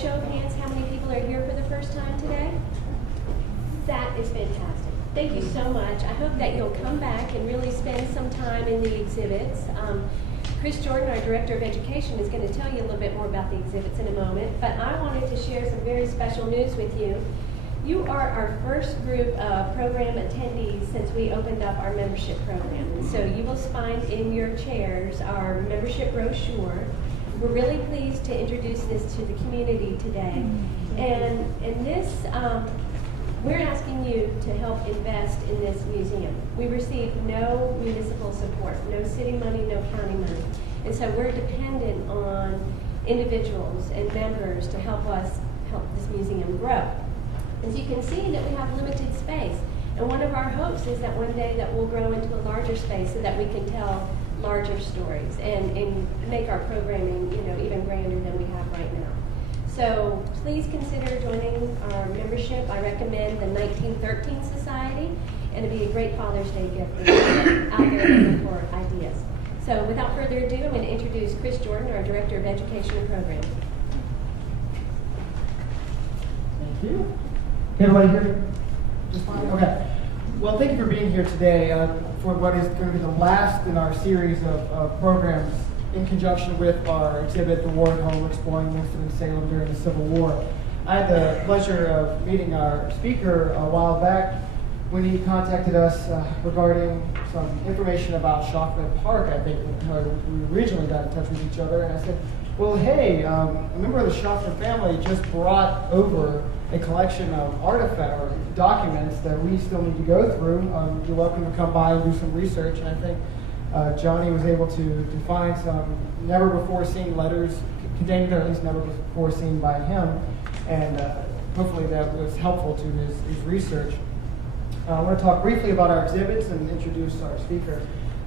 show of hands, how many people are here for the first time today? That is fantastic. Thank you so much. I hope that you'll come back and really spend some time in the exhibits. Chris Jordan, our Director of Education, is going to tell you a little bit more about the exhibits in a moment, but I wanted to share some very special news with you. You are our first group of program attendees since we opened up our membership program. And so you will find in your chairs our membership brochure. We're really pleased to introduce this to the community today. And this, we're asking you to help invest in this museum. We receive no municipal support, no city money, no county money. And so we're dependent on individuals and members to help us help this museum grow. As you can see that we have limited space. And one of our hopes is that one day that we'll grow into a larger space so that we can tell larger stories and make our programming, even grander than we have right now. So please consider joining our membership. I recommend the 1913 Society, and it'd be a great Father's Day gift for you out there looking for ideas. So without further ado, I'm going to introduce Chris Jordan, our Director of Education and Programs. Thank you. Can everybody hear me? Just fine? Okay. Well, thank you for being here today for what is going to be the last in our series of programs in conjunction with our exhibit, The War at Home, Exploring Winston-Salem During the Civil War. I had the pleasure of meeting our speaker a while back when he contacted us regarding some information about Shaffner Park. I think we originally got in touch with each other, and I said, well, hey, a member of the Shaffner family just brought over a collection of artifacts or documents that we still need to go through. You're welcome to come by and do some research. And I think Johnny was able to find some never before seen letters containing, or at least never before seen by him. And hopefully that was helpful to his research. I want to talk briefly about our exhibits and introduce our speaker.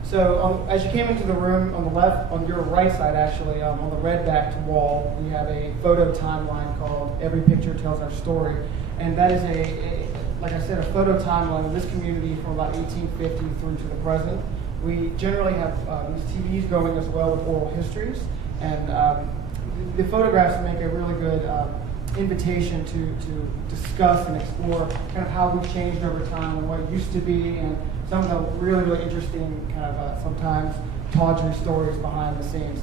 So as you came into the room, on the left, on your right side actually, on the red backed wall, we have a photo timeline called Every Picture Tells Our Story. And that is like I said, a photo timeline of this community from about 1850 through to the present. We generally have these TVs going as well with oral histories. And the photographs make a really good invitation to discuss and explore kind of how we've changed over time and what it used to be, and some of the really, really interesting kind of sometimes tawdry stories behind the scenes.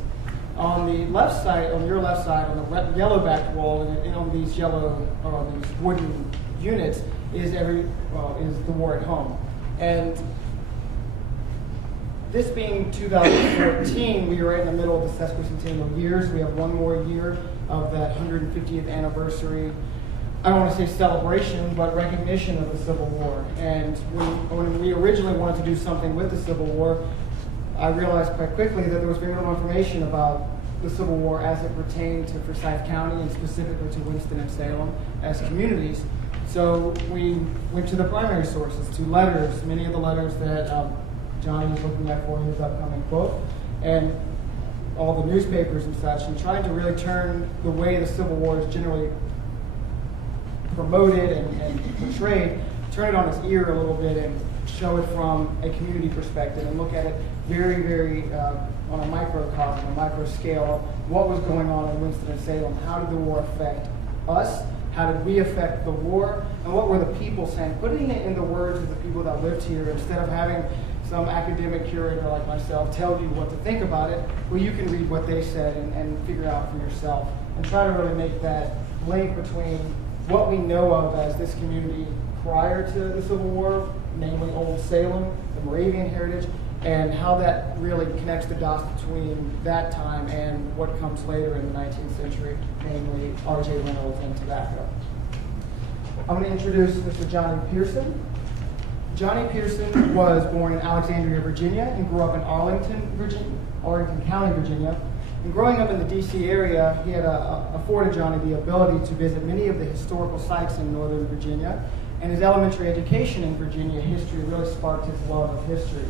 On the left side, on your left side, on the yellow-backed wall, and on these these wooden units is the War at Home. And this being 2014, we are right in the middle of the sesquicentennial years. We have one more year of that 150th anniversary, I don't want to say celebration, but recognition of the Civil War. And when we originally wanted to do something with the Civil War, I realized quite quickly that there was very little information about the Civil War as it pertained to Forsyth County and specifically to Winston and Salem as communities. So we went to the primary sources, to letters, many of the letters that Johnny is looking at for his upcoming book, and all the newspapers and such, and trying to really turn the way the Civil War is generally promoted and portrayed, turn it on its ear a little bit and show it from a community perspective and look at it very, very on a microcosm, a micro scale, what was going on in Winston-Salem, how did the war affect us, how did we affect the war, and what were the people saying, putting it in the words of the people that lived here instead of having some academic curator like myself tell you what to think about it. Well, you can read what they said and figure out for yourself and try to really make that link between what we know of as this community prior to the Civil War, namely Old Salem, the Moravian heritage, and how that really connects the dots between that time and what comes later in the 19th century, namely R.J. Reynolds and tobacco. I'm going to introduce Mr. Johnny Pearson. Johnny Pearson was born in Alexandria, Virginia, and grew up in Arlington County, Virginia. And growing up in the D.C. area, he had afforded Johnny the ability to visit many of the historical sites in Northern Virginia, and his elementary education in Virginia history really sparked his love of history.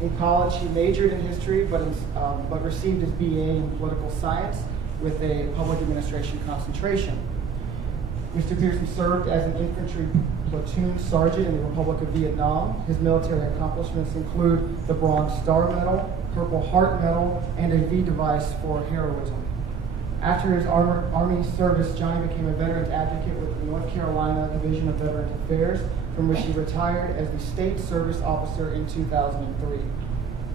In college, he majored in history, but received his BA in political science with a public administration concentration. Mr. Pearson served as an infantry platoon sergeant in the Republic of Vietnam. His military accomplishments include the Bronze Star Medal, Purple Heart Medal, and a V device for heroism. After his Army service, Johnny became a veterans advocate with the North Carolina Division of Veterans Affairs, from which he retired as the State Service Officer in 2003.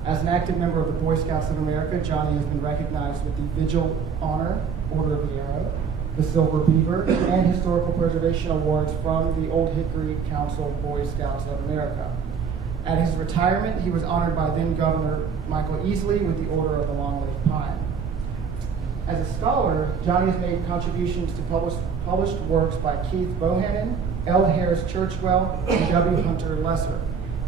As an active member of the Boy Scouts of America, Johnny has been recognized with the Vigil Honor, Order of the Arrow, the Silver Beaver, and Historical Preservation Awards from the Old Hickory Council of Boy Scouts of America. At his retirement, he was honored by then-Governor Michael Easley with the Order of the Longleaf Pine. As a scholar, Johnny has made contributions to published works by Keith Bohannon, L. Harris Churchwell, and W. Hunter Lesser.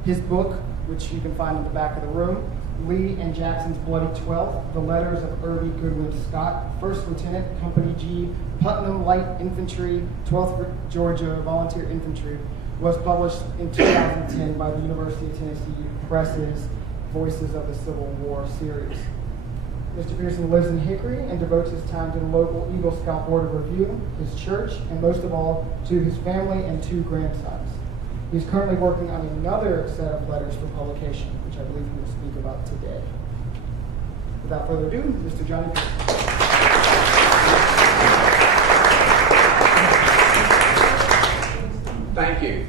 His book, which you can find in the back of the room, Lee and Jackson's Bloody Twelfth, The Letters of Irby Goodwin Scott, 1st Lieutenant, Company G, Putnam Light Infantry, 12th Georgia Volunteer Infantry, was published in 2010 by the University of Tennessee Press's Voices of the Civil War series. Mr. Pearson lives in Hickory and devotes his time to the local Eagle Scout Board of Review, his church, and most of all, to his family and 2 grandsons. He's currently working on another set of letters for publication, which I believe he will speak about today. Without further ado, Mr. Johnny Pearson. Thank you.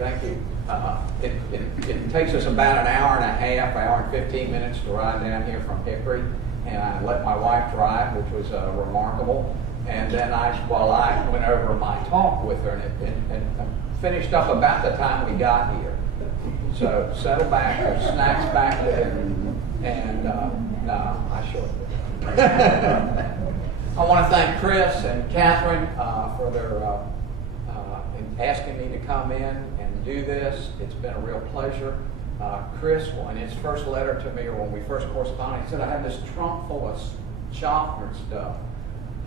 It takes us about an hour and a half, hour and 15 minutes to ride down here from Hickory, and I let my wife drive, which was remarkable. And then while I went over my talk with her, and finished up about the time we got here. So settle back, there's snacks back there, and no, I should. I want to thank Chris and Catherine for their asking me to come in and do this. It's been a real pleasure. Chris, in his first letter to me, or when we first corresponded, he said, I have this trunk full of Shaffner stuff.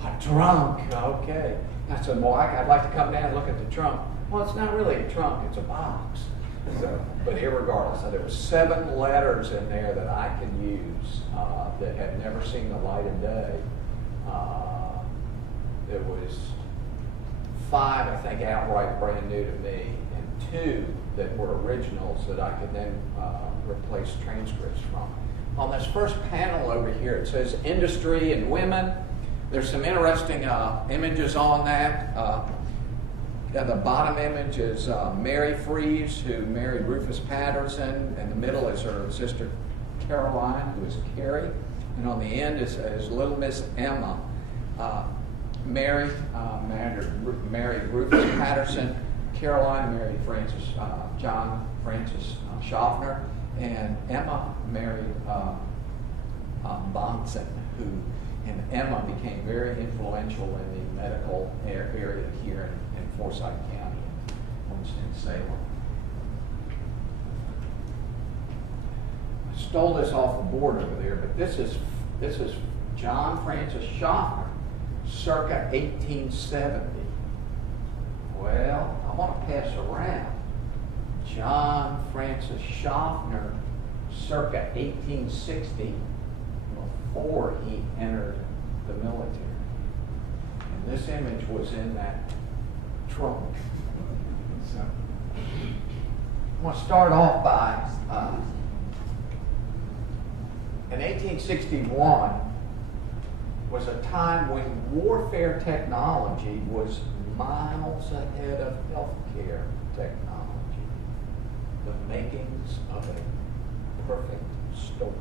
A trunk, okay. I said, well, I'd like to come down and look at the trunk. Well, it's not really a trunk, it's a box. So, but irregardless, so there were 7 letters in there that I can use that had never seen the light of day. There was 5, I think, outright brand new to me, and 2 that were originals that I could then replace transcripts from. On this first panel over here, it says industry and women. There's some interesting images on that. The bottom image is Mary Fries, who married Rufus Patterson, and the middle is her sister Caroline, who is Carrie, and on the end is little Miss Emma. Mary married Rufus Patterson, Caroline married John Francis Shaffner, and Emma married Bonson, and Emma became very influential in the medical area here in Forsyth County, Winston-Salem. I stole this off the board over there, but this is John Francis Shaffner, circa 1870. Well, I want to pass around John Francis Shaffner, circa 1860, before he entered the military. And this image was in that trunk. So, I want to start off by, in 1861 was a time when warfare technology was miles ahead of healthcare technology. The makings of a perfect storm.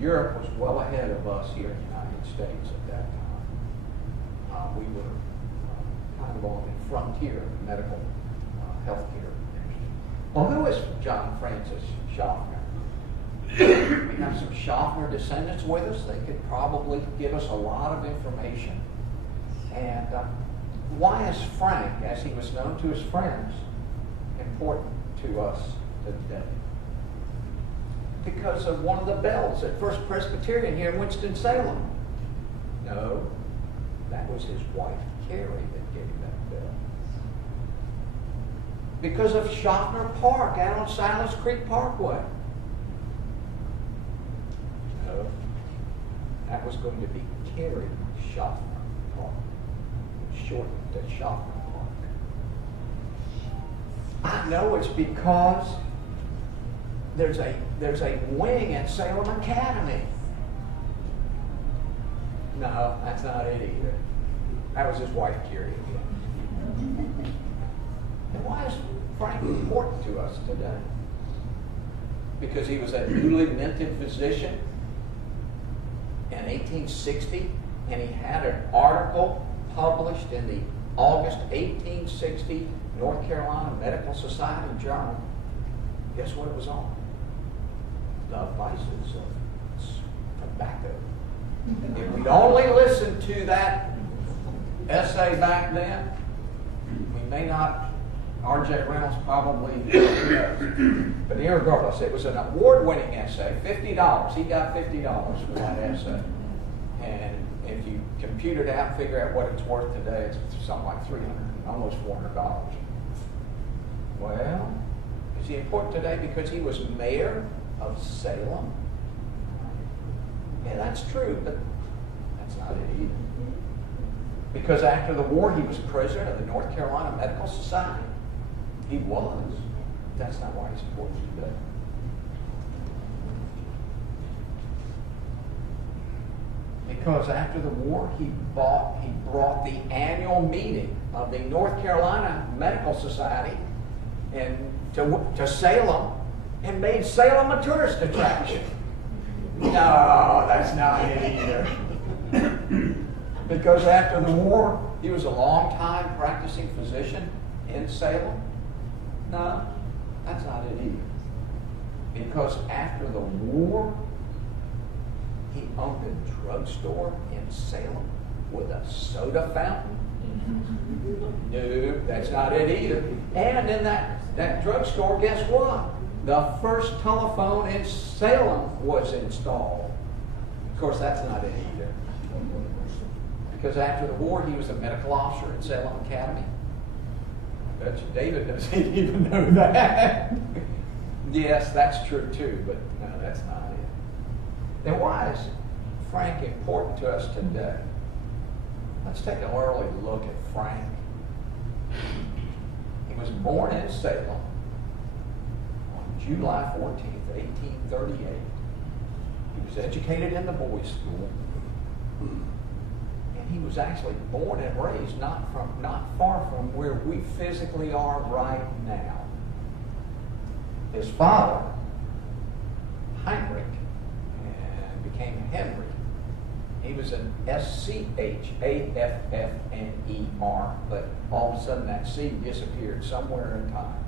Europe was well ahead of us here in the United States at that time. We were kind of on the frontier of the medical healthcare industry. Well, who is John Francis Shaffner? We have some Shaffner descendants with us. They could probably give us a lot of information. And why is Frank, as he was known to his friends, important to us today? Because of one of the bells at First Presbyterian here in Winston-Salem. No, that was his wife, Carrie, that gave that bell. Because of Shaffner Park out on Silas Creek Parkway. No, that was going to be Carrie Shaffner Park, shortened to Shaffner Park. I know it's because there's a wing at Salem Academy. No, that's not it either. That was his wife, Carrie, again. And why is Frank important to us today? Because he was a newly minted physician in 1860, and he had an article published in the August 1860 North Carolina Medical Society Journal. Guess what it was on? The vices of tobacco. If we'd only listened to that essay back then, we may not, R.J. Reynolds probably, who knows. But irregardless, it was an award-winning essay, $50. He got $50 for that essay. And if you compute it out, figure out what it's worth today, it's something like $300, almost $400. Well, is he important today because he was mayor of Salem? Yeah, that's true, but that's not it either. Because after the war, he was president of the North Carolina Medical Society. He was. That's not why he's important today. Because after the war, he brought the annual meeting of the North Carolina Medical Society to Salem and made Salem a tourist attraction. No, that's not it either. Because after the war, he was a long-time practicing physician in Salem. No, that's not it either. Because after the war, he owned a drugstore in Salem with a soda fountain. No, that's not it either. And in that drugstore, guess what? The first telephone in Salem was installed. Of course, that's not it either. Because after the war, he was a medical officer at Salem Academy. I bet you David doesn't even know that. Yes, that's true too, but no, that's not it. Then why is Frank important to us today? Let's take an early look at Frank. He was born in Salem on July 14th, 1838. He was educated in the boys' school. And he was actually born and raised not far from where we physically are right now. His father, Heinrich, and became Henry. He was an Schaffner, but all of a sudden that C disappeared somewhere in time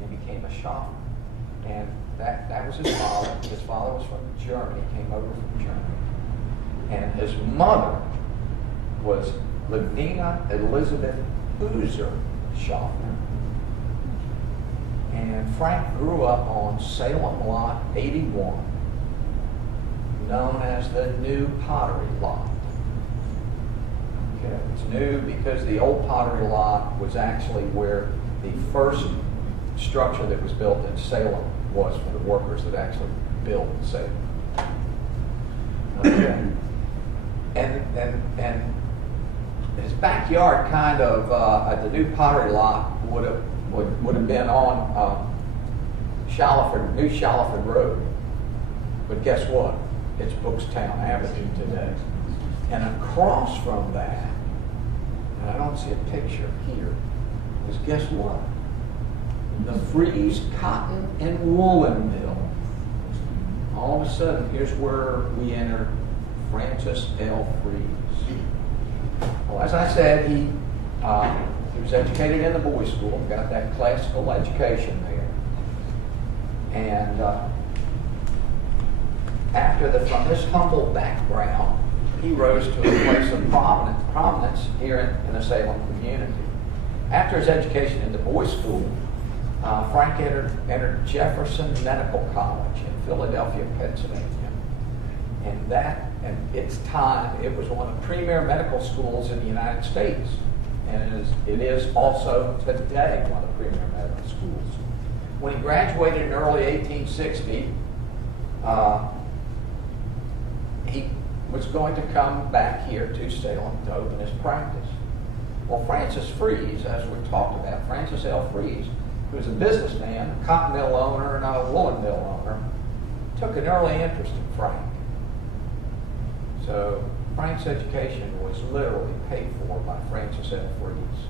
and became a Shaffner. And that was his father. His father was from Germany, came over from Germany. And his mother was Lavina Elizabeth User Shaffner. And Frank grew up on Salem Lot 81, known as the New Pottery Lot. Okay, it's new because the old pottery lot was actually where the first structure that was built in Salem was for the workers that actually built Salem. Okay. And his backyard kind of at the new pottery lot would have been on New Shallowford Road. But guess what? It's Bookstown Avenue today. And across from that, and I don't see a picture here, is guess what? The Freeze Cotton and Woolen Mill. All of a sudden, here's where we enter Francis L. Freeze. Well, as I said, he was educated in the boys' school, got that classical education there. And from this humble background, he rose to a place of prominence here in the Salem community. After his education in the boys' school, Frank entered Jefferson Medical College in Philadelphia, Pennsylvania. And its time, it was one of the premier medical schools in the United States. And it is also today one of the premier medical schools. When he graduated in early 1860, he was going to come back here to Salem to open his practice. Well, Francis Freeze, as we talked about, Francis L. Freeze, who was a businessman, a cotton mill owner, and a woolen mill owner, took an early interest in Frank. So Frank's education was literally paid for by Francis F. Freeze.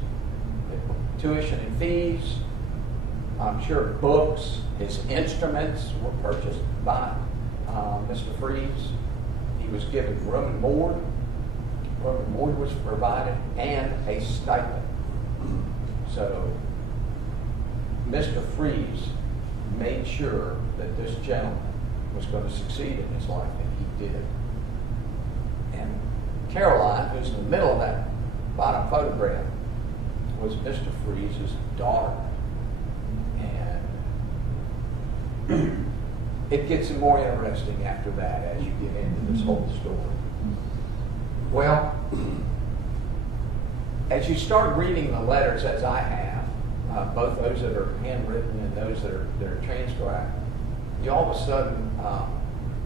Tuition and fees, I'm sure books, his instruments were purchased by Mr. Freeze. He was given room and board. Room and board was provided, and a stipend. So Mr. Freeze made sure that this gentleman was going to succeed in his life, and he did. And Caroline, who's in the middle of that bottom photograph, was Mr. Freeze's daughter. And it gets more interesting after that as you get into this whole story. Well, as you start reading the letters, as I have, both those that are handwritten and those that are transcribed, you all of a sudden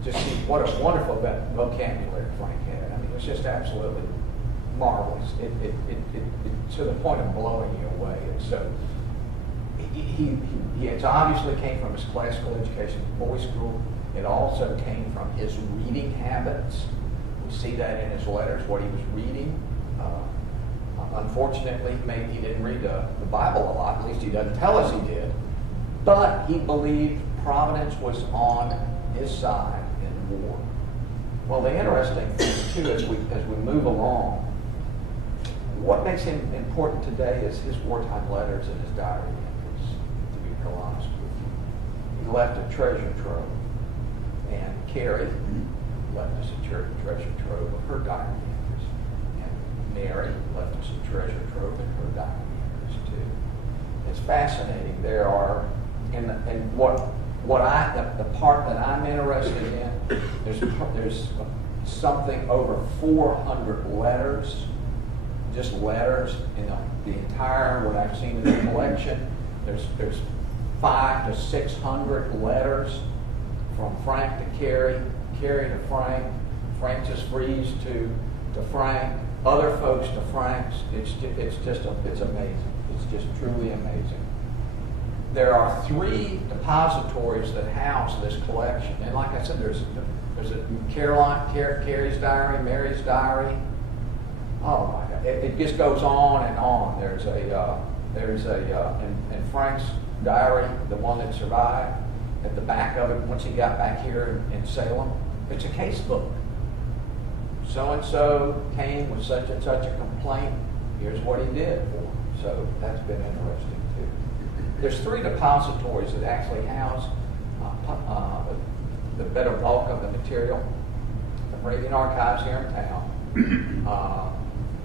just see what a wonderful vocabulary Frank had. I mean, it was just absolutely marvelous. It to the point of blowing you away. And so he obviously came from his classical education, boys' school. It also came from his reading habits. We see that in his letters, what he was reading. Unfortunately, maybe he didn't read the Bible a lot. At least he doesn't tell us he did. But he believed providence was on his side in the war. Well, the interesting thing, too, as we move along, what makes him important today is his wartime letters and his diary entries, to be real honest with you. He left a treasure trove. And Carrie left us a treasure trove of her diary entries. And Mary left us a treasure trove in her diary entries, too. It's fascinating. There are, and the part that I'm interested in, there's something over 400 letters, just letters in the entire, what I've seen in the collection. There's 500 to 600 letters from Frank to Carrie, Carrie to Frank, Francis Freeze to Frank, other folks to Franks. It's amazing. It's just truly amazing. There are 3 depositories that house this collection, and like I said, there's a Carrie's diary, Mary's diary. Oh my God! It just goes on and on. There's and Frank's diary, the one that survived. At the back of it, once he got back here in Salem, it's a case book. So and so came with such and such a complaint. Here's what he did for him. So that's been interesting too. There's 3 depositories that actually house the better bulk of the material. The Moravian Archives here in town,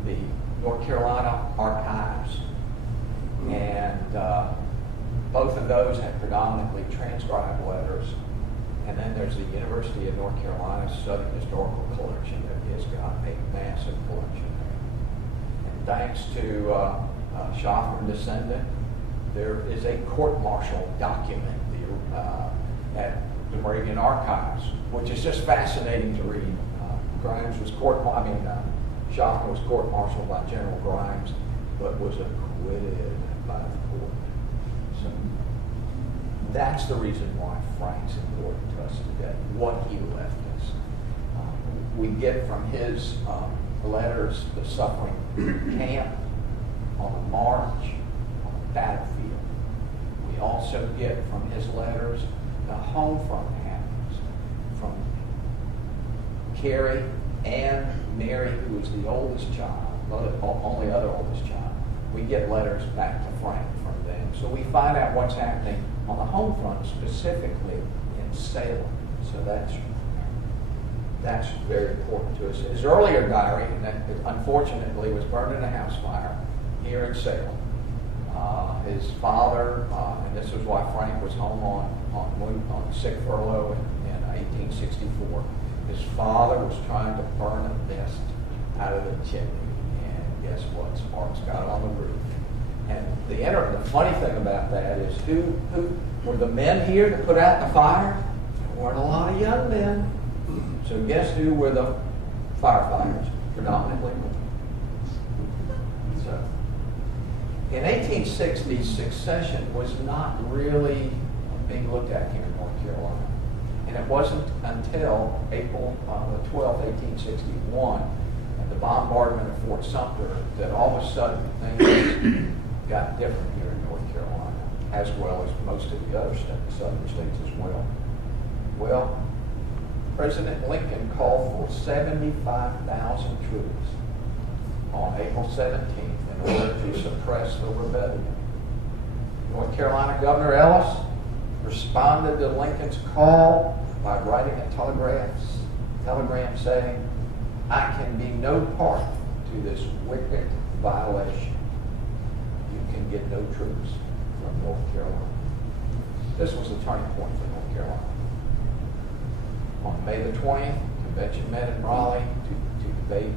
the North Carolina Archives, and both of those have predominantly transcribed letters. And then there's the University of North Carolina's Southern Historical Collection that has got a massive collection there. And thanks to Shaffner descendant, there is a court-martial document at the Moravian Archives, which is just fascinating to read. Grimes was Shaffner was court-martialed by General Grimes, but was acquitted by the court. So that's the reason why Frank's important to us today, what he left us. We get from his letters the suffering camp, on the march, on the battlefield. We also get from his letters the home front happenings from Carrie and Mary, who was the oldest child, only other oldest child. We get letters back to Frank from them. So we find out what's happening on the home front, specifically in Salem. So that's very important to us. His earlier diary, and that unfortunately was burned in a house fire here in Salem. His father, and this is why Frank was home on sick furlough in 1864. His father was trying to burn the mist out of the chimney, and guess what? Sparks got on the roof. And the funny thing about that is, who were the men here to put out the fire? There weren't a lot of young men. So guess who were the firefighters? Predominantly women. So, in 1860, succession was not really being looked at here in North Carolina. And it wasn't until April the 12th, 1861, at the bombardment of Fort Sumter, that all of a sudden things got different here in North Carolina, as well as most of the other southern states as well. Well, President Lincoln called for 75,000 troops on April 17th in order to suppress the rebellion. North Carolina Governor Ellis responded to Lincoln's call by writing a telegram saying, "I can be no part to this wicked violation. You can get no troops from North Carolina." This was the turning point for North Carolina. On May the 20th, the convention met in Raleigh to debate and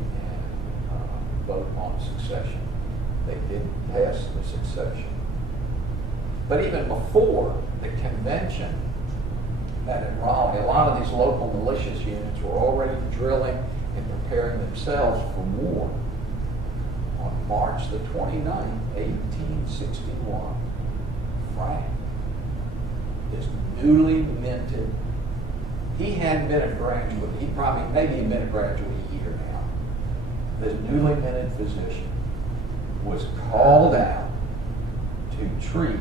vote on succession. They did pass the succession. But even before the convention met in Raleigh, a lot of these local militias units were already drilling and preparing themselves for war. On March the 29th, 1861, Frank, this newly minted, he hadn't been a graduate, maybe he'd been a graduate a year now. This newly minted physician was called out to treat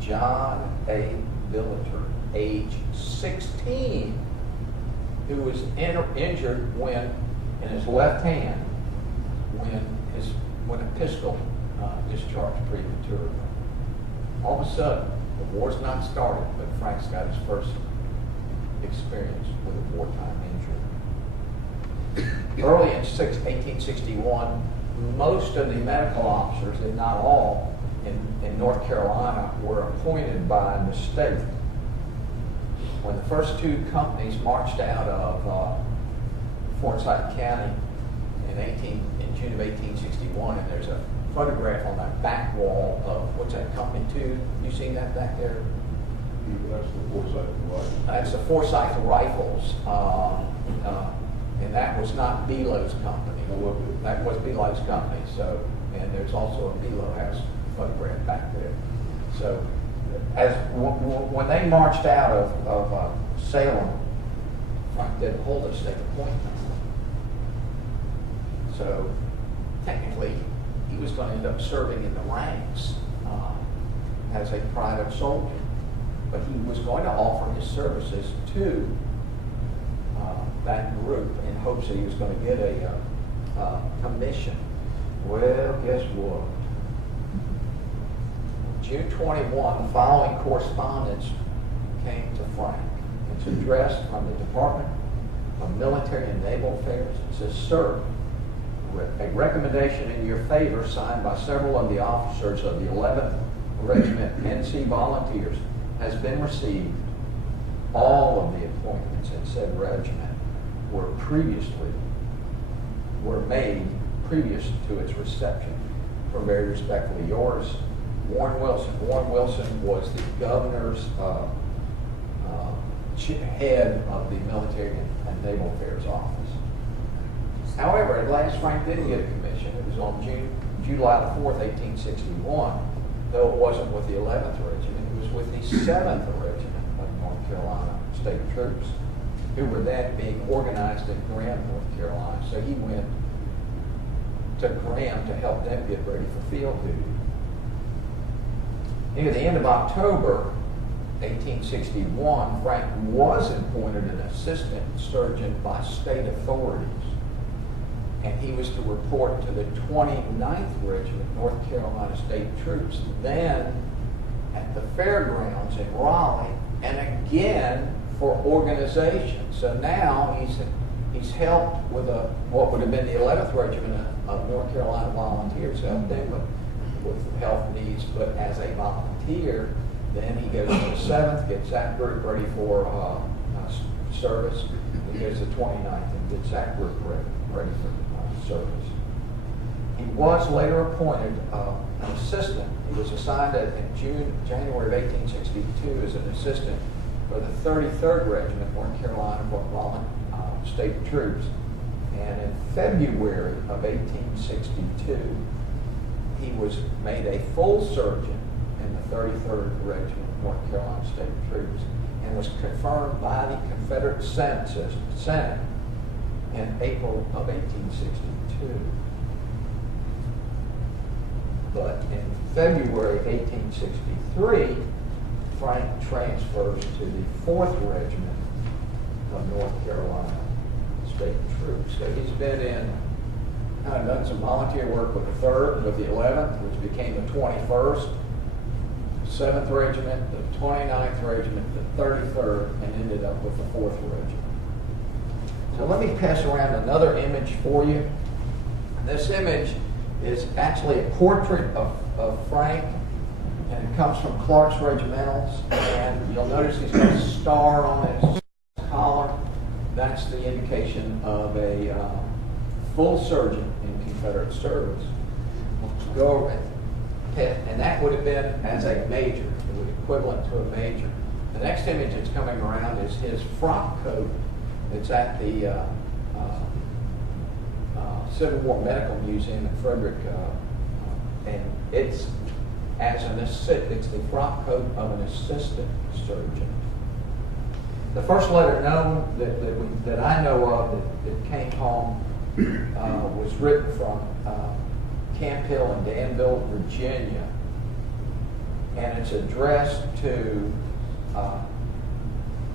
John A. Billiter, age 16, who was injured when, in his left hand, when a pistol discharged prematurely. All of a sudden, the war's not started, but Frank's got his first experience with a wartime injury. Early in 1861, most of the medical officers, if not all, in North Carolina were appointed by mistake. When the first two companies marched out of Forsyth County in June of 1861, and there's a photograph on that back wall of, what's that, Company 2? You seen that back there? That's the Forsyth Rifles. That's the Forsyth Rifles. And that was not Below's company. That was Below's company. So, and there's also a Below House photograph back there. So, when they marched out of Salem, Frank didn't hold a state appointment. So, technically, he was going to end up serving in the ranks as a private soldier. But he was going to offer his services to that group in hopes that he was going to get a commission. Well, guess what? June 21, the following correspondence came to Frank. It's addressed from the Department of Military and Naval Affairs. It says, "Sir, a recommendation in your favor signed by several of the officers of the 11th Regiment NC Volunteers has been received. All of the appointments in said regiment were made previous to its reception. For very respectfully yours, Warren Wilson." Warren Wilson was the governor's head of the Military and Naval Affairs office. However, at last Frank didn't get a commission. It was on July the 4th, 1861, though it wasn't with the 11th Regiment. It was with the 7th Regiment of North Carolina State Troops, who were then being organized in Graham, North Carolina. So he went to Graham to help them get ready for field duty. Near the end of October 1861, Frank was appointed an assistant surgeon by state authorities, and he was to report to the 29th Regiment, North Carolina State Troops, then at the fairgrounds in Raleigh, and again for organization. So now he's helped with what would have been the 11th Regiment of North Carolina Volunteers, helped them with health needs, but as a volunteer. Then he goes to the 7th, gets that group ready for service. He goes to the 29th and gets that group ready for service. He was later appointed an assistant. He was assigned in January of 1862 as an assistant for the 33rd Regiment, North Carolina State Troops. And in February of 1862, he was made a full surgeon in the 33rd Regiment, North Carolina State Troops. and was confirmed by the Confederate Senate in April of 1862. But in February 1863, Frank transfers to the 4th Regiment of North Carolina State Troops. So he's been in, done some volunteer work with the 3rd, with the 11th, which became the 21st, 7th Regiment, the 29th Regiment, the 33rd, and ended up with the 4th Regiment. So let me pass around another image for you. This image is actually a portrait of Frank, and it comes from Clark's Regimentals, and you'll notice he's got a star on his collar. That's the indication of a full surgeon in Confederate service. Go over it. And that would have been as a major, it would be equivalent to a major. The next image that's coming around is his frock coat. It's at the Civil War Medical Museum in Frederick, and it's it's the frock coat of an assistant surgeon. The first letter known that I know of that came home was written from Camp Hill in Danville, Virginia, and it's addressed to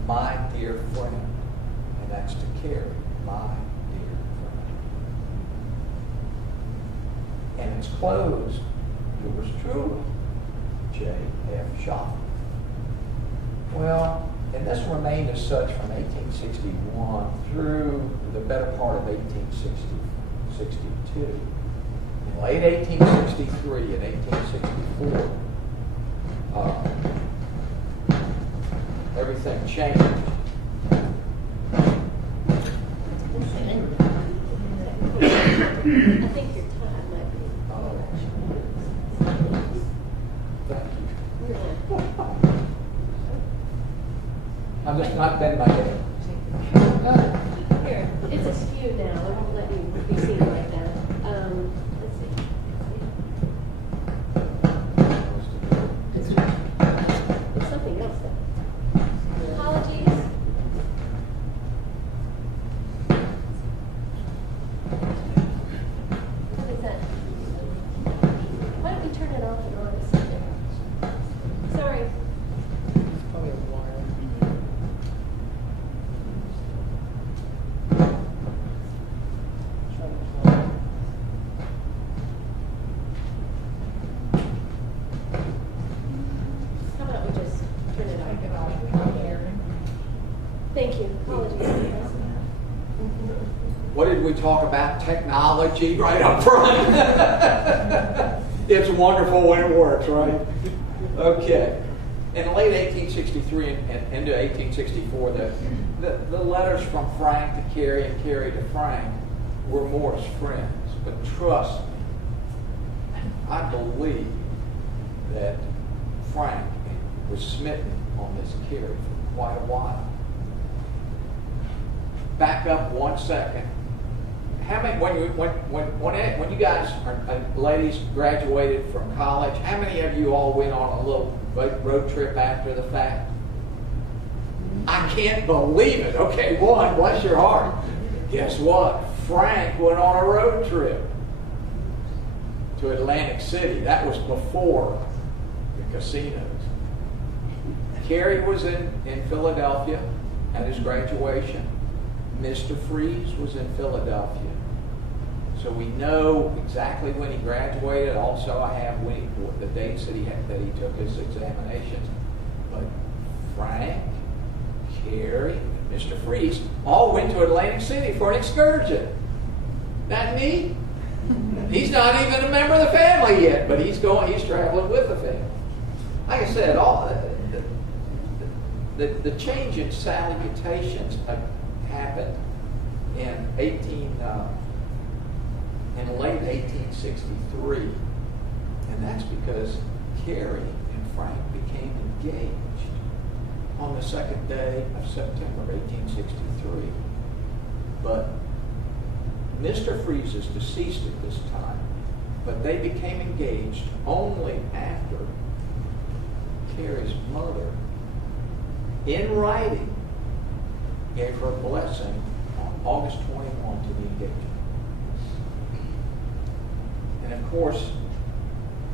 my dear friend, and that's to Carrie, my dear friend. And it's closed, yours truly, J.F. Shaffner. Well, and this remained as such from 1861 through the better part of 1862. In late 1863 and 1864, everything changed. I think your time might be. Thank you. You're fine. I'm just not bending my head. Here, it's askew now. I won't let you be seen like that. Let's see. It's something else though. Apologies. What is that? Why don't we turn it off and on? Sorry. Probably a wire. How about we just turn it off? Thank you. Apologies. What did we talk about? Technology right up front. It's wonderful when it works, right? Okay. In late 1863 and into 1864, the letters from Frank to Carrie and Carrie to Frank were more as friends. But trust me, I believe that Frank was smitten on this Carrie for quite a while. Back up 1 second. How many, when you guys, ladies, graduated from college, how many of you all went on a little road trip after the fact? I can't believe it. Okay, one, bless your heart. Guess what? Frank went on a road trip to Atlantic City. That was before the casinos. Carrie was in Philadelphia at his graduation. Mr. Freeze was in Philadelphia. So we know exactly when he graduated. Also, I have the dates that he took his examinations. But Frank, Carrie, and Mr. Freeze all went to Atlantic City for an excursion. Not me. He's not even a member of the family yet, but he's traveling with the family. Like I said, the change in salutations happened in late 1863, and that's because Carrie and Frank became engaged on the 2nd day of September 1863. But Mr. Freeze is deceased at this time, but they became engaged only after Carrie's mother in writing, gave her a blessing on August 21 to the engagement. And of course,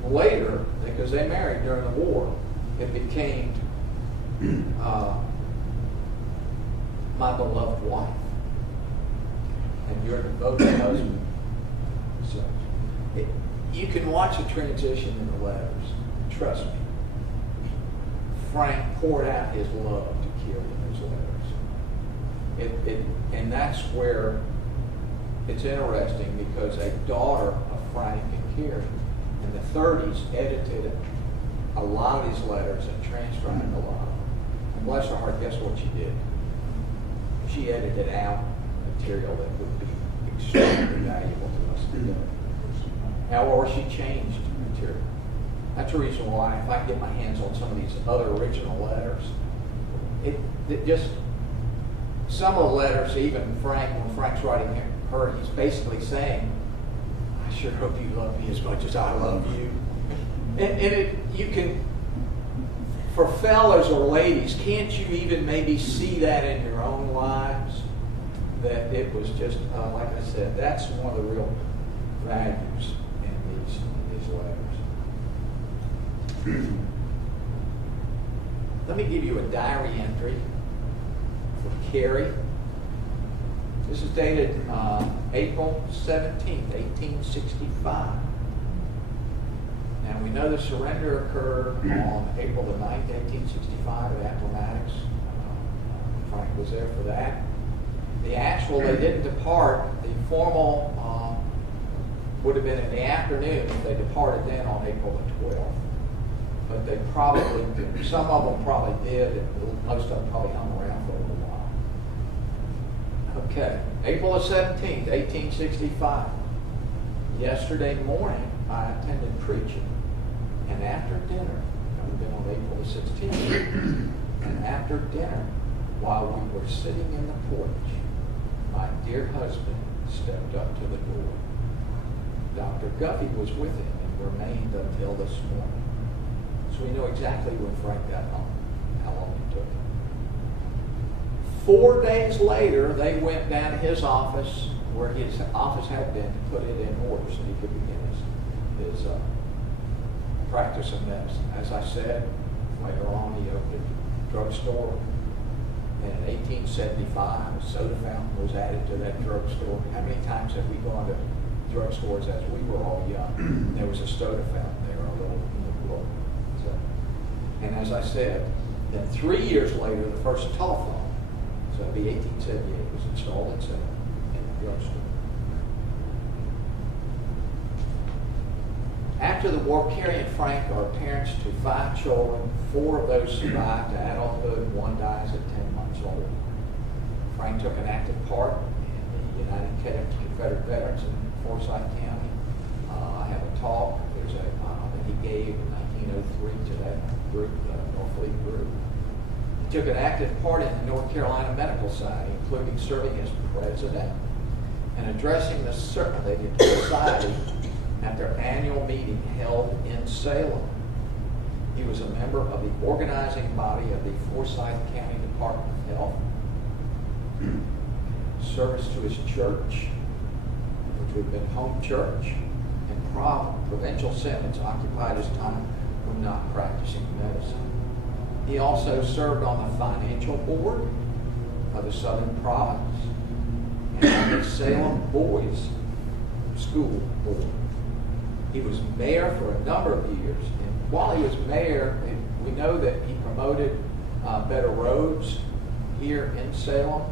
later, because they married during the war, it became my beloved wife and your devoted husband. So you can watch the transition in the letters. Trust me. Frank poured out his love to Carrie in those letters. And that's where it's interesting, because a daughter of Frank and Carrie in the 30s edited a lot of these letters and transcribed a lot of them. And bless her heart, guess what she did? She edited out material that would be extremely valuable to us today. However, she changed material. That's the reason why, if I can get my hands on some of these other original letters, it just, some of the letters, even Frank, when Frank's writing her, he's basically saying, I sure hope you love me as much as I love you. And you can, for fellas or ladies, can't you even maybe see that in your own lives? That it was just, like I said, that's one of the real values in these letters. Let me give you a diary entry for Carrie. This is dated April 17th, 1865. Now, we know the surrender occurred on April the 9th, 1865 at Appomattox. Frank was there for that. The actual, they didn't depart. The formal would have been in the afternoon if they departed then on April the 12th. But they probably, some of them probably did, and most of them probably hung around for a little while. Okay, April the 17th, 1865. Yesterday morning, I attended preaching, and after dinner, that would have been on April the 16th, and after dinner, while we were sitting in the porch, my dear husband stepped up to the door. Dr. Guffey was with him and remained until this morning. So we know exactly when Frank got home, how long it took him. 4 days later, they went down to his office, where his office had been, to put it in order so he could begin his practice of medicine. As I said, later on he opened a drugstore. And in 1875, a soda fountain was added to that drugstore. How many times have we gone to drugstores as we were all young? There was a soda fountain there, a little book. So, and as I said, then 3 years later, the first telephone, so it'd be 1878, was installed in the drugstore. After the war, Carrie and Frank are parents to 5 children. 4 of those survived to adulthood. 1 dies at 10 months old. Frank took an active part in the United Confederate Veterans in Forsyth County. I have a talk. There's a that he gave in 1903 to that group, the North Fleet group. He took an active part in the North Carolina Medical Society, including serving as president and addressing the circulated society at their annual meeting held in Salem. He was a member of the organizing body of the Forsyth County Department of Health. Service to his church, which would have been home church, and provincial synods occupied his time when not practicing medicine. He also served on the financial board of the Southern Province and on the Salem Boys School Board. He was mayor for a number of years, and while he was mayor, we know that he promoted better roads here in Salem,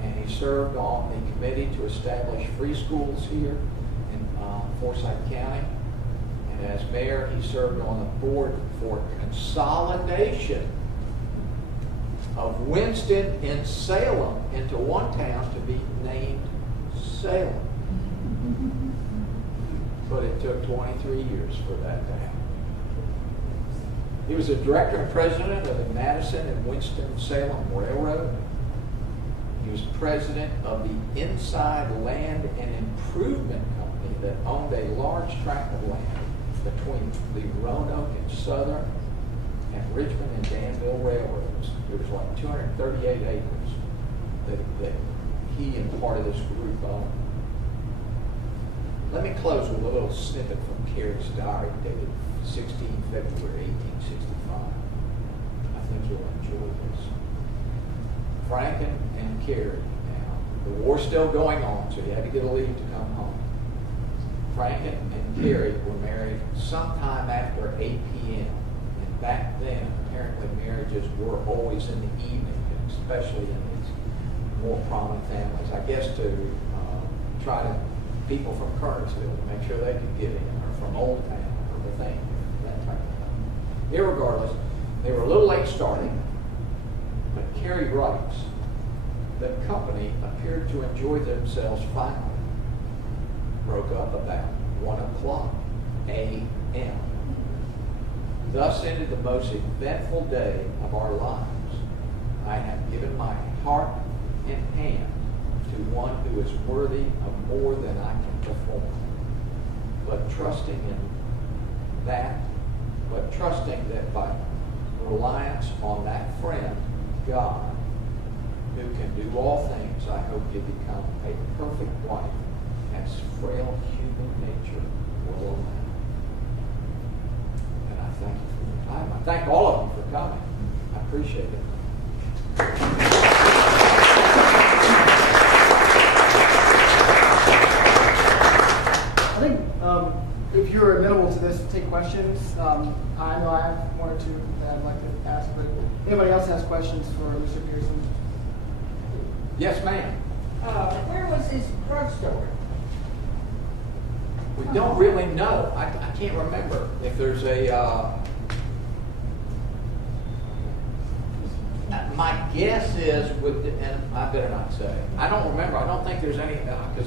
and he served on the committee to establish free schools here in Forsyth County. And as mayor, he served on the board for consolidation of Winston-Salem into one town to be named Salem. But it took 23 years for that to happen. He was the director and president of the Madison and Winston-Salem Railroad. He was president of the Inside Land and Improvement Company that owned a large tract of land between the Roanoke and Southern and Richmond and Danville railroads. There was like 238 acres that he and part of this group owned. Let me close with a little snippet from Carey's diary dated 16 February 1865. I think you'll enjoy this. Frank and Carey. Now, the war's still going on, so he had to get a leave to come home. Frank and Carey were married sometime after 8 p.m. And back then, apparently marriages were always in the evening, especially in these more prominent families. I guess to try to, people from Kernersville, to make sure they could get in, or from Old Town, or the thing, that type of thing. Irregardless, they were a little late starting, but Carey writes, the company appeared to enjoy themselves finally. Broke up about 1 o'clock a.m. Thus ended the most eventful day of our lives. I have given my heart and hand to one who is worthy of more than I can perform. But trusting that by reliance on that friend, God, who can do all things, I hope you become a perfect wife, as frail human nature will allow. And I thank you for your time. I thank all of you for coming. I appreciate it. I think if you're amenable to this, take questions. I know I have one or two that I'd like to ask, but anybody else has questions for Mr. Pearson? Yes, ma'am. Where was his drugstore? We don't really know. I can't remember if there's a. My guess is and I better not say. I don't remember. I don't think there's any because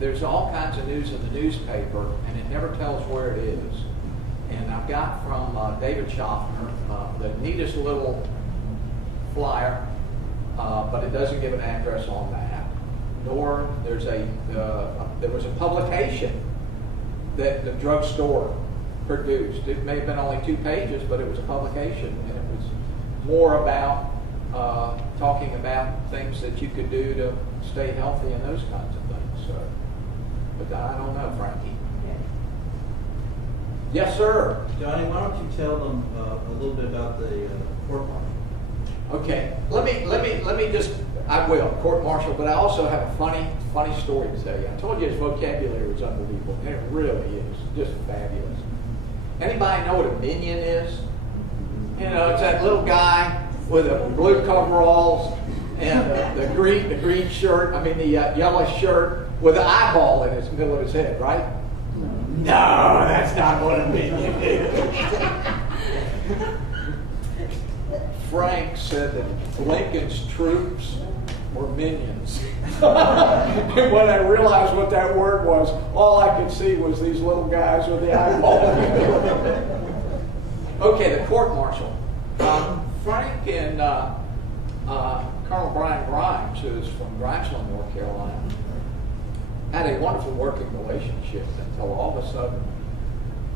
there's all kinds of news in the newspaper and it never tells where it is. And I've got from David Shaffner the neatest little flyer, but it doesn't give an address on that. Nor there was a publication that the drugstore produced. It may have been only 2 pages, but it was a publication, and it was more about talking about things that you could do to stay healthy and those kinds of things. So, but I don't know, Frankie. Yes, sir. Johnny, why don't you tell them a little bit about the court martial? Okay, let me just, I will, court-martial, but I also have a funny story to tell you. I told you his vocabulary was unbelievable, and it really is, just fabulous. Anybody know what a minion is? You know, it's that little guy with the blue coveralls and the green shirt, the yellow shirt with an eyeball in the middle of his head, right? No, that's not what a minion is. Frank said that Lincoln's troops were minions. And when I realized what that word was, all I could see was these little guys with the eyeballs. Okay, the court-martial. Frank and Colonel Brian Grimes, who is from Grimesland, North Carolina, had a wonderful working relationship until all of a sudden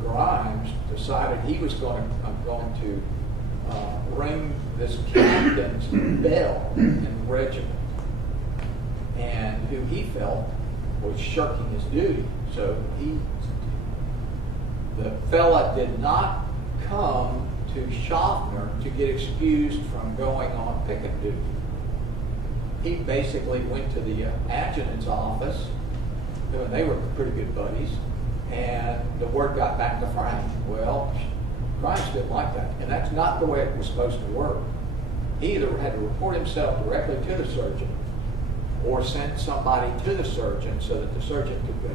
Grimes decided he was going to ring this captain's bell in the regiment, and who he felt was shirking his duty. So the fella did not come to Shaffner to get excused from going on picket duty. He basically went to the adjutant's office, and they were pretty good buddies, and the word got back to Frank. Well, Grimes didn't like that, and that's not the way it was supposed to work. He either had to report himself directly to the surgeon or send somebody to the surgeon so that the surgeon could go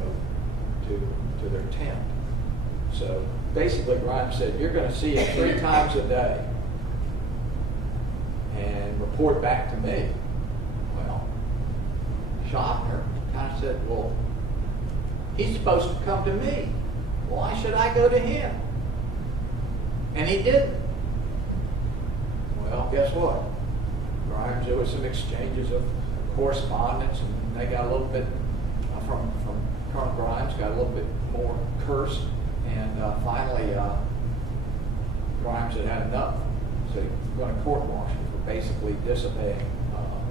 to their tent. So basically Grimes said, you're going to see it 3 times a day and report back to me. Well, Shaffner kind of said, well, he's supposed to come to me. Why should I go to him? And he didn't. Well, guess what? Grimes, there was some exchanges of correspondence, and they got a little bit from Colonel Grimes, got a little bit more cursed, and finally Grimes had had enough. So he was going to court-martial for basically disobeying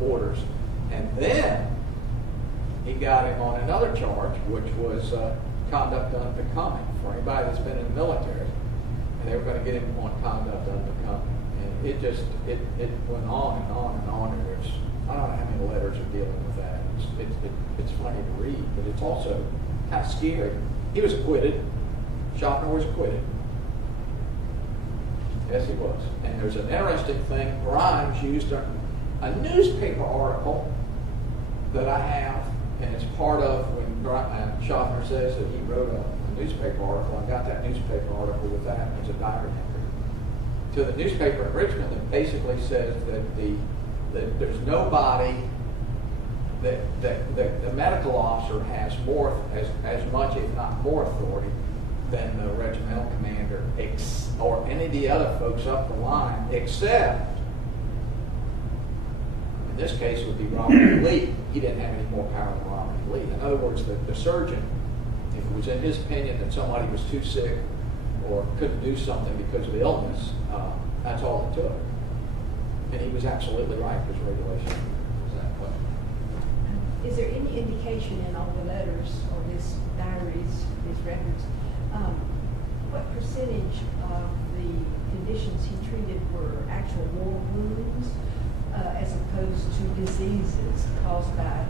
orders. And then he got him on another charge, which was conduct unbecoming for anybody that's been in the military. And they were going to get him on conduct unbecoming. And it went on and on and on. And there's, I don't know how many letters are dealing with that. It's funny to read, but it's also kind of scary. He was acquitted. Shaffner was acquitted. Yes, he was. And there's an interesting thing. Grimes used a newspaper article that I have, and it's part of when Shaffner says that he wrote a newspaper article. I got that newspaper article with that. It's a diary entry to the newspaper in Richmond that basically says that there's nobody that the medical officer has as much, if not more, authority than the regimental commander or any of the other folks up the line, except in this case it would be Robert Lee. He didn't have any more power than Robert Lee. In other words, the surgeon, if it was in his opinion that somebody was too sick or couldn't do something because of illness, that's all it took. And he was absolutely right, because regulation was that way. Is there any indication in all the letters or his diaries, his records, what percentage of the conditions he treated were actual war wounds as opposed to diseases caused by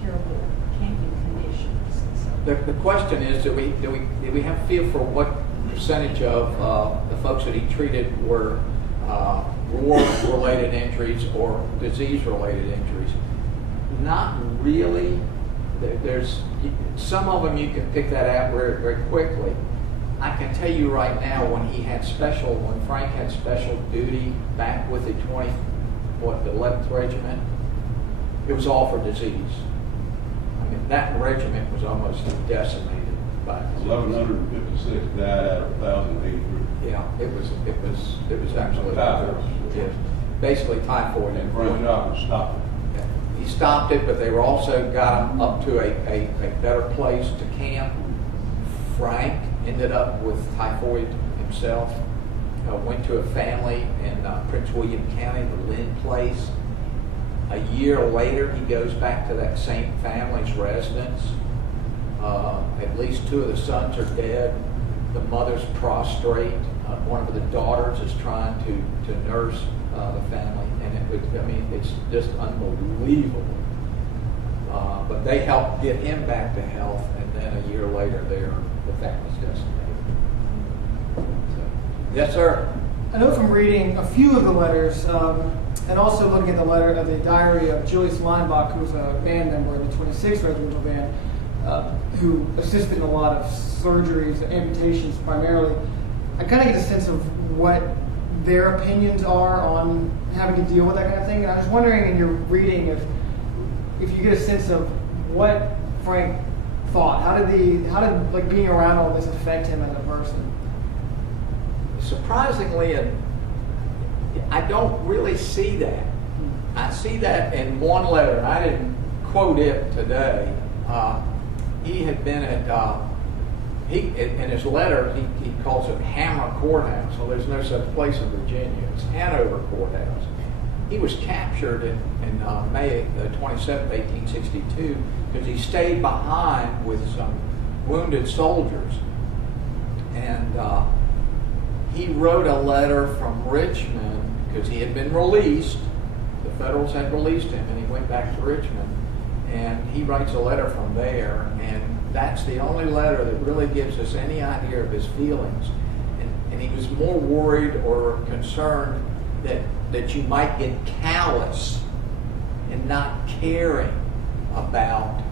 terrible camping conditions? And so The question is, do we have a feel for what percentage of the folks that he treated were war-related injuries or disease-related injuries? Not really. There's some of them you can pick that out very, very quickly. I can tell you right now, when Frank had special duty back with the 11th Regiment, it was all for disease. I mean, that regiment was almost decimated by disease. 1,156 died out of 1,083. Yeah, it was absolutely Typhoid. yeah. Basically typhoid. And Frank Joplin stopped it. He stopped it, but they were also got him up to a better place to camp. Frank ended up with typhoid himself. Went to a family in Prince William County, the Lynn place. A year later, he goes back to that same family's residence. At least 2 of the sons are dead. The mother's prostrate. One of the daughters is trying to nurse the family, and it's just unbelievable. But they helped get him back to health, and then a year later, the family's decimated. So, yes, sir. I know from reading a few of the letters, and also looking at the diary of Julius Leinbach, who was a band member in the 26th Regimental Band, who assisted in a lot of surgeries, amputations primarily. I kind of get a sense of what their opinions are on having to deal with that kind of thing. And I was wondering in your reading if you get a sense of what Frank thought. How did like being around all this affect him as a person? Surprisingly, I don't really see that. I see that in one letter, and I didn't quote it today. He had been at, in his letter, he calls it Hammer Courthouse. So there's no such place in Virginia. It's Hanover Courthouse. He was captured in May 27, 1862, because he stayed behind with some wounded soldiers. And he wrote a letter from Richmond, because he had been released. The Federals had released him, and he went back to Richmond. And he writes a letter from there, and that's the only letter that really gives us any idea of his feelings. And he was more worried or concerned that you might get callous and not caring about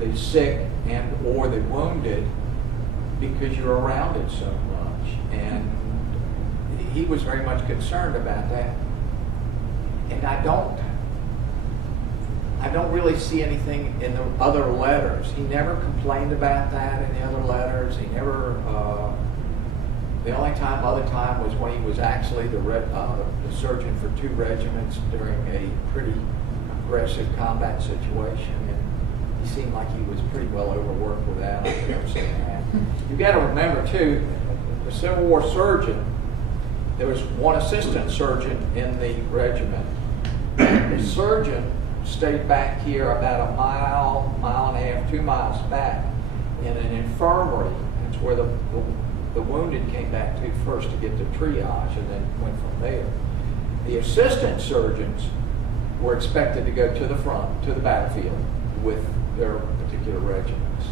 the sick and or the wounded because you're around it so much. And he was very much concerned about that. And I don't really see anything in the other letters. He never complained about that in the other letters. He never, the only other time was when he was actually the surgeon for 2 regiments during a pretty aggressive combat situation. And he seemed like he was pretty well overworked with that. I've never seen that. You've got to remember, too, the Civil War surgeon there was one assistant surgeon in the regiment. The surgeon stayed back here about a mile, mile and a half, 2 miles back in an infirmary. That's where the wounded came back to first to get the triage and then went from there. The assistant surgeons were expected to go to the front, to the battlefield with their particular regiments.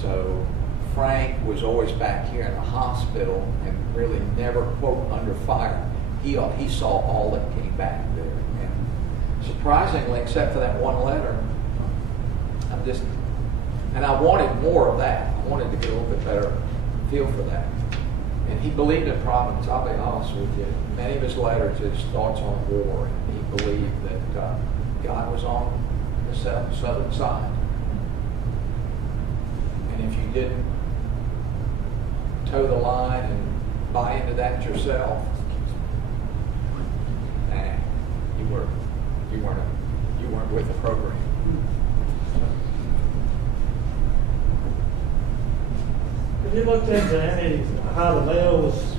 So Frank was always back here in the hospital and really never, quote, under fire. He saw all that came back there. And surprisingly, except for that one letter, and I wanted more of that. I wanted to get a little bit better feel for that. And he believed in providence, I'll be honest with you. Many of his letters, his thoughts on war, and he believed that God was on the southern side. And if you didn't toe the line and buy into that yourself, you weren't with the program. Have you looked into how the mail was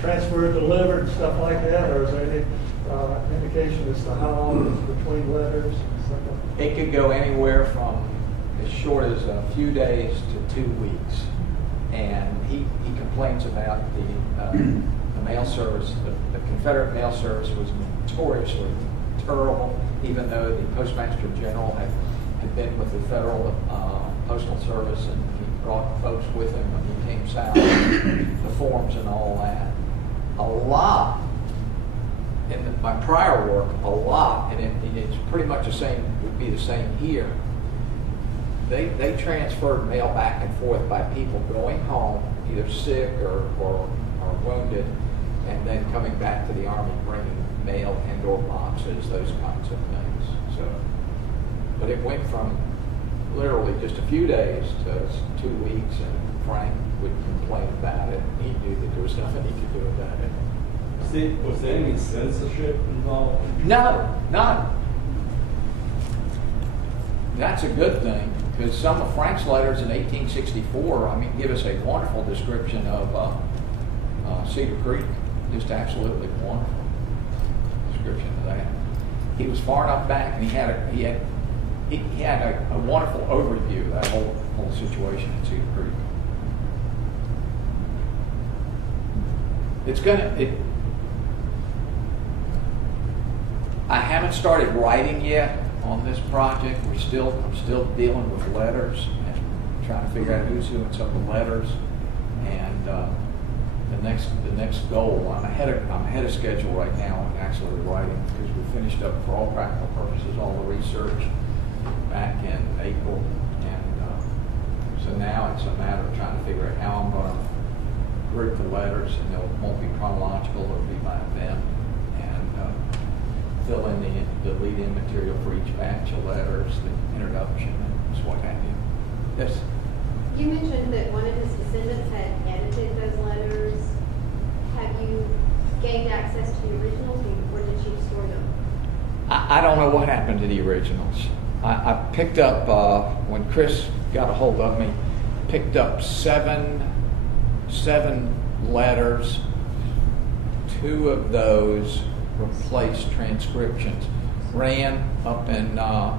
transferred, delivered, and stuff like that, or is there any indication as to how long it was between letters and stuff like that? It could go anywhere from as short as a few days to 2 weeks. And he complains about the mail service. The Confederate mail service was notoriously terrible, even though the Postmaster General had been with the Federal Postal Service, and he brought folks with him when he came south, the forms and all that. A lot, in my prior work, and it's pretty much the same, would be the same here. They transferred mail back and forth by people going home, either sick or wounded, and then coming back to the Army bringing mail and or boxes, those kinds of things. So, but it went from literally just a few days to 2 weeks, and Frank would complain about it. He knew that there was nothing he could do about it. Was there any censorship involved? No, none. That's a good thing, because some of Frank's letters in 1864, give us a wonderful description of Cedar Creek. Just absolutely wonderful description of that. He was far enough back, and he had a wonderful overview of that whole situation in Cedar Creek. I haven't started writing yet on this project. I'm still dealing with letters and trying to figure out who's who in some of the letters. And the next goal, I'm ahead of schedule right now on actually writing, because we finished up, for all practical purposes, all the research back in April, and so now it's a matter of trying to figure out how I'm going to group the letters, and it won't be chronological, it'll be by them, and fill in the lead-in material for each batch of letters, the introduction, and what have you. Yes? You mentioned that one of his descendants had edited those letters. Have you gained access to the originals, or did you store them? I don't know what happened to the originals. I picked up, when Chris got a hold of me, picked up seven letters. 2 of those replaced transcriptions. Ran up in the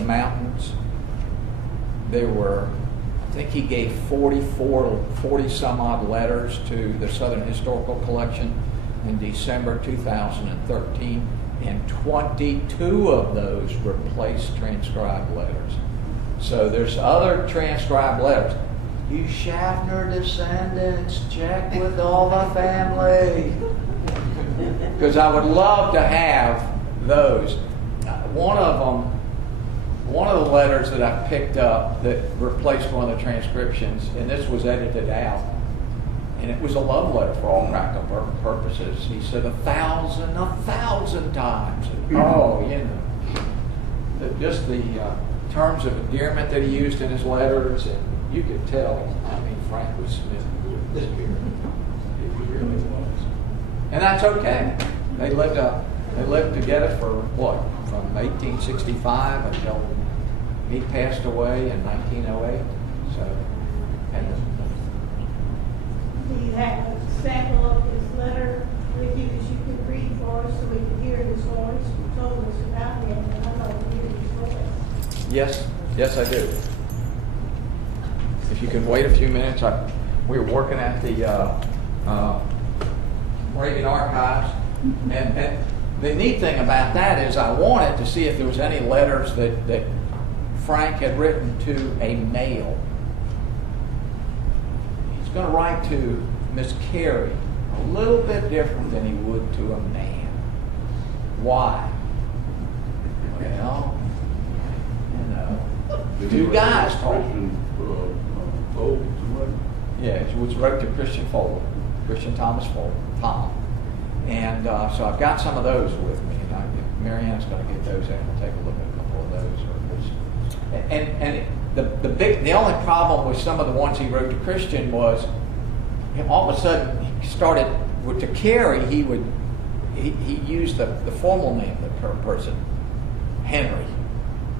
mountains. There were, I think he gave 40 some odd letters to the Southern Historical Collection in December 2013, and 22 of those replaced transcribed letters. So there's other transcribed letters. You Shaffner descendants, check with all the family. Because I would love to have those. One of the letters that I picked up that replaced one of the transcriptions, and this was edited out, and it was a love letter for all practical purposes. He said 1,000 times. Oh, just the terms of endearment that he used in his letters, and you could tell, Frank was smitten with this spirit. He really was. And that's okay. They lived together for what? From 1865 until he passed away in 1908. So, Do you have a sample of his letter? with you, because you can read for us so we can hear his voice. You told us about him, and I like to hear his voice. Yes, I do. If you can wait a few minutes, we were working at the Moravian Archives, and the neat thing about that is I wanted to see if there was any letters that Frank had written to a male. He's going to write to Miss Carey a little bit different than he would to a man. Why? Well, you know, two guys talking. Yeah, it was wrote to Christian Thomas Foley, Tom. And so I've got some of those with me. And Marianne's going to get those out. We'll take a look at a couple of those. And the only problem with some of the ones he wrote to Christian was all of a sudden he started to Carrie. He used the formal name of the person, Henry.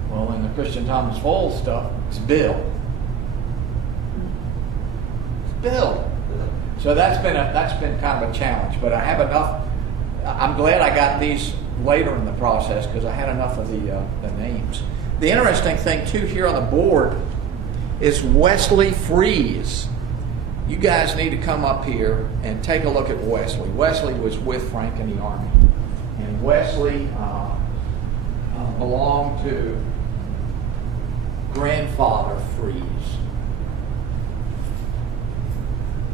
Well, in the Christian Thomas Foley stuff, it's Bill. Bill. So that's been kind of a challenge, but I have enough. I'm glad I got these later in the process because I had enough of the names. The interesting thing too here on the board is Wesley Freeze. You guys need to come up here and take a look at Wesley. Wesley was with Frank in the Army, and Wesley belonged to grandfather Freeze.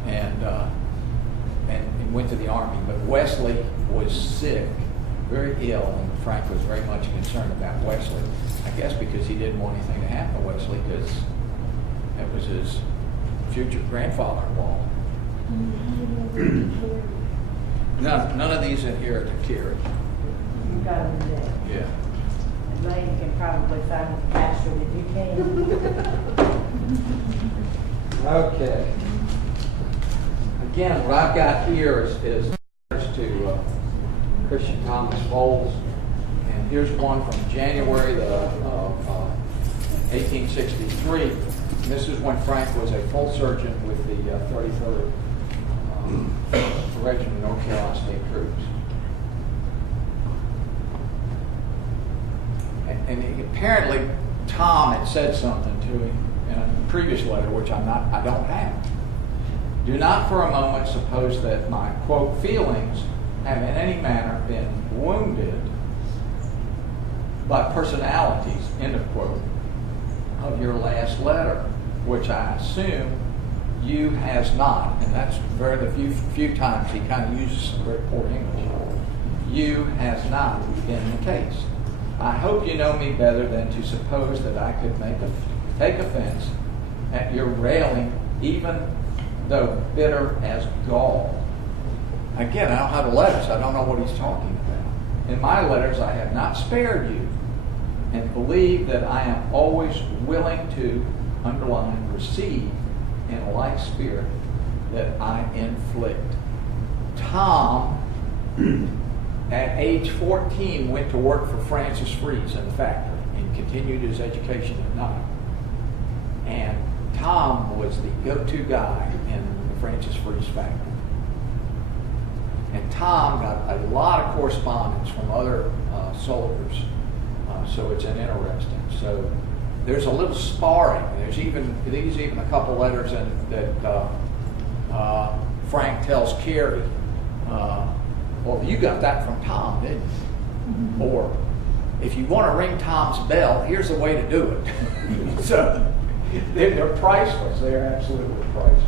And went to the Army. But Wesley was sick, very ill, and Frank was very much concerned about Wesley. I guess because he didn't want anything to happen to Wesley because that was his future grandfather-in-law. None of these in here are to Carrie. You got them there. Yeah. And Lane can probably find the pastor if you can. Okay. Again, what I've got here is letters to Christian Thomas Foles, and here's one from January of 1863. And this is when Frank was a full sergeant with the 33rd Regiment North Carolina State Troops. And apparently Tom had said something to him in a previous letter, which I don't have. Do not for a moment suppose that my, quote, feelings have in any manner been wounded by personalities, end of quote, of your last letter, which I assume you has not. And that's the few times he kind of uses some very poor English. You has not been the case. I hope you know me better than to suppose that I could take offense at your railing, even though bitter as gall. Again, I don't have the letters. I don't know what he's talking about. In my letters, I have not spared you, and believe that I am always willing to, underline, receive in a like spirit that I inflict. Tom, at age 14, went to work for Francis Freeze in the factory and continued his education at night. And Tom was the go-to guy in the Francis Freeze factory. And Tom got a lot of correspondence from other soldiers, so it's an interesting. So there's a little sparring. There's even a couple letters that Frank tells Carrie, well, you got that from Tom, didn't you? Mm-hmm. Or if you want to ring Tom's bell, here's the way to do it. So they're priceless. They're absolutely priceless.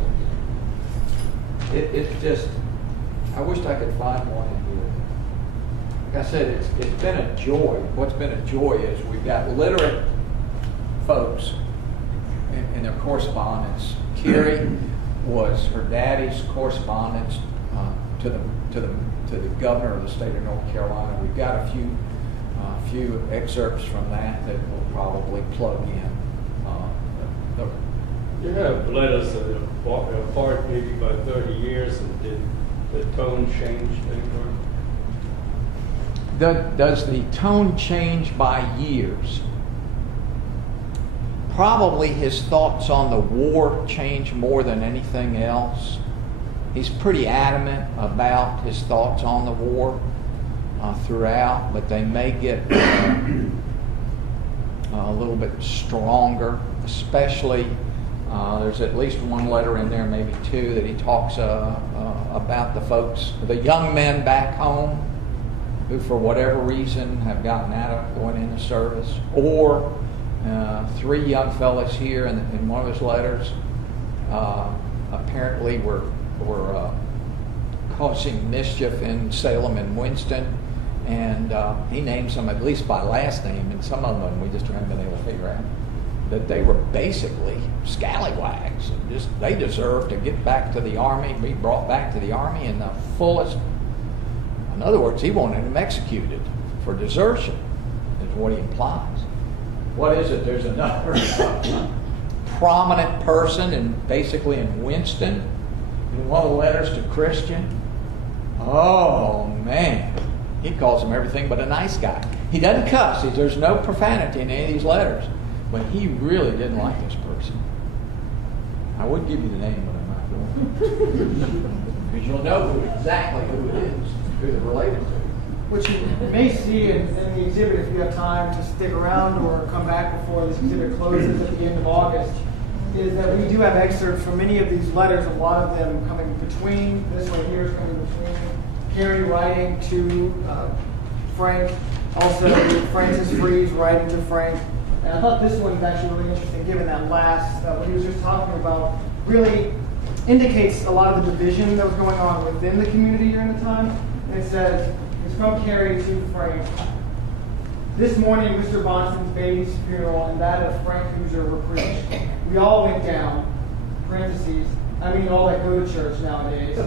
It's just, I wished I could find one in here. Like I said, it's been a joy. What's been a joy is we've got literate folks in their correspondence. Carrie was her daddy's correspondence to the governor of the state of North Carolina. We've got a few excerpts from that we'll probably plug in. You have letters that are apart maybe by 30 years, and did the tone change anymore? Does the tone change by years? Probably his thoughts on the war change more than anything else. He's pretty adamant about his thoughts on the war throughout, but they may get a little bit stronger, especially there's at least one letter in there, maybe two, that he talks about the folks, the young men back home who for whatever reason have gotten out of going into service, or 3 young fellas here in one of his letters apparently were causing mischief in Salem and Winston, and he names them at least by last name, and some of them we just haven't been able to figure out that they were basically scallywags, and just they deserved to get back to the army, be brought back to the army in the fullest. In other words, he wanted them executed for desertion, is what he implies. What is it? There's another prominent person, and basically in Winston, in one of the letters to Christian. Oh man, he calls him everything but a nice guy. He doesn't cuss. There's no profanity in any of these letters, but he really didn't like this person. I would give you the name, but I'm not going, because you'll know exactly who it is, who they're related to. Which you may see in the exhibit if you have time to stick around or come back before this exhibit closes at the end of August, is that we do have excerpts from many of these letters, a lot of them coming between, this one here is coming between Carrie writing to Frank, also Francis Freeze writing to Frank. And I thought this one is actually really interesting, given that last, what he was just talking about, really indicates a lot of the division that was going on within the community during the time. And it says, it's from Carrie to Frank. This morning, Mr. Bonson's baby's funeral and that of Frank Hoosier were preached. We all went down, parentheses, I mean all that go to church nowadays.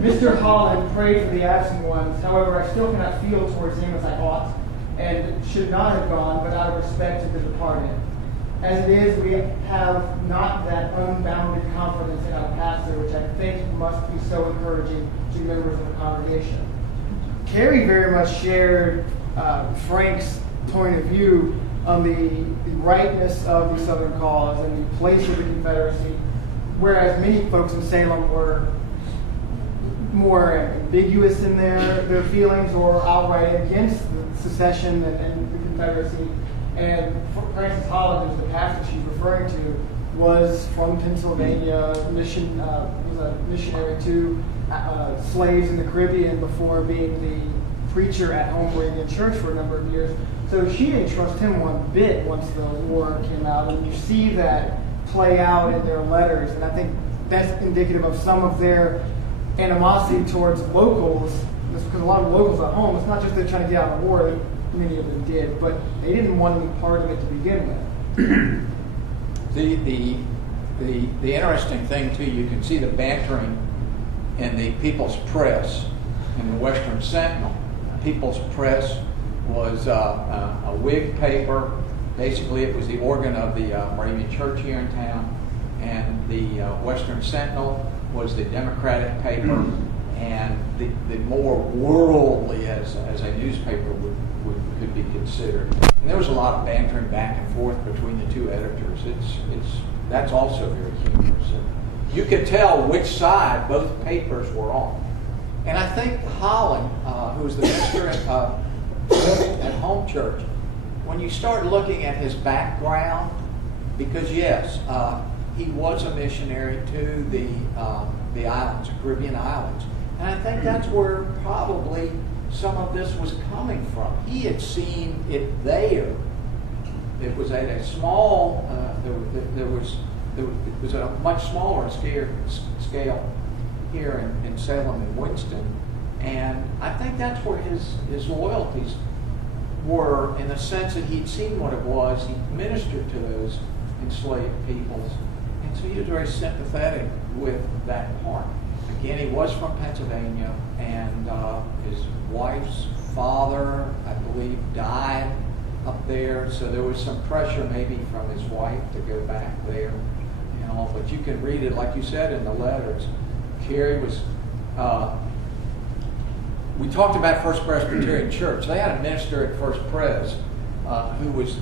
Mr. Holland prayed for the absent ones. However, I still cannot feel towards him as I ought, and should not have gone, but out of respect to the departed. As it is, we have not that unbounded confidence in our pastor, which I think must be so encouraging to members of the congregation. Carrie very much shared Frank's point of view on the rightness of the Southern cause and the place of the Confederacy, whereas many folks in Salem were more ambiguous in their feelings or outright against the secession and the Confederacy. And Francis Holland, who's the pastor she's referring to, was from Pennsylvania, was a missionary to slaves in the Caribbean before being the preacher at Home Moravian Church for a number of years. So she didn't trust him one bit once the war came out, and you see that play out in their letters, and I think that's indicative of some of their animosity towards locals. Because a lot of locals at home, it's not just they're trying to get out of the war, many of them did, but they didn't want any part of it to begin with. The interesting thing too, you can see the bantering in the People's Press and the Western Sentinel. People's Press was a Whig paper. Basically, it was the organ of the Moravian Church here in town, and the Western Sentinel was the Democratic paper, and the more worldly as a newspaper could be considered. And there was a lot of bantering back and forth between the two editors. That's also very humorous. And you could tell which side both papers were on. And I think Holland, who was the minister at Home Church, when you start looking at his background, because yes, he was a missionary to the islands, the Caribbean islands, and I think that's where probably some of this was coming from. He had seen it there. It was at a small, it was at a much smaller scale here in Salem and Winston, and I think that's where his loyalties were, in the sense that he'd seen what it was. He ministered to those enslaved peoples, and so he was very sympathetic with that part. Again, he was from Pennsylvania, and his wife's father, I believe, died up there, so there was some pressure maybe from his wife to go back there, you know. But you can read it, like you said in the letters. Carrie was, we talked about First Presbyterian Church. They had a minister at First Pres who was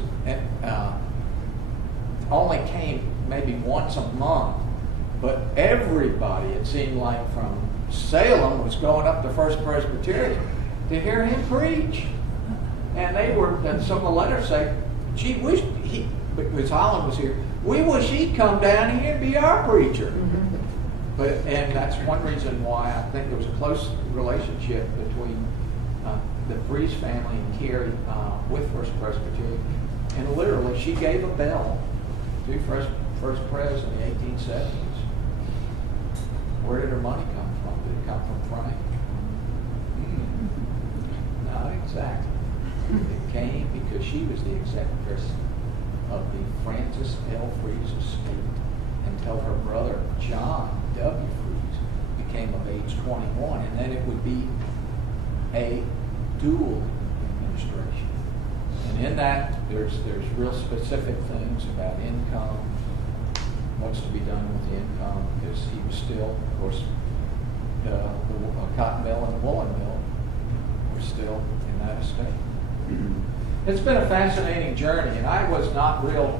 only came maybe once a month, But everybody, it seemed like, from Salem was going up to First Presbyterian to hear him preach. And some of the letters say, gee, because Holland was here, we wish he'd come down here and be our preacher. And that's one reason why I think there was a close relationship between the Breeze family and Carrie with First Presbyterian. And literally, she gave a bell to First Pres in the 1870s. Where did her money come from? Did it come from Frank? Not exactly. It came because she was the executrix of the Francis L. Freeze estate until her brother John W. Freeze became of age 21, and then it would be a dual administration. And in that, there's real specific things about income, what's to be done with the income, because he was still, of course, the cotton mill and the woolen mill were still in that estate. It's been a fascinating journey, and I was not real,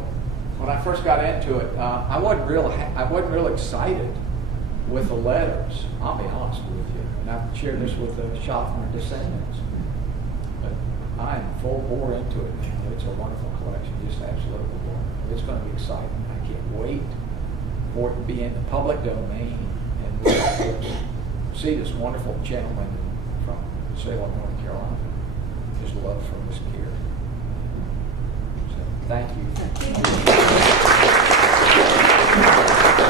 when I first got into it, I wasn't real excited with the letters, I'll be honest with you. And I've shared this with the Shaffner descendants. But I am full bore into it now. It's a wonderful collection, just absolutely wonderful. It's going to be exciting. I can't wait for it to be in the public domain and we'll see this wonderful gentleman from Salem, North Carolina. His love for Miss Carrie. So, thank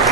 you.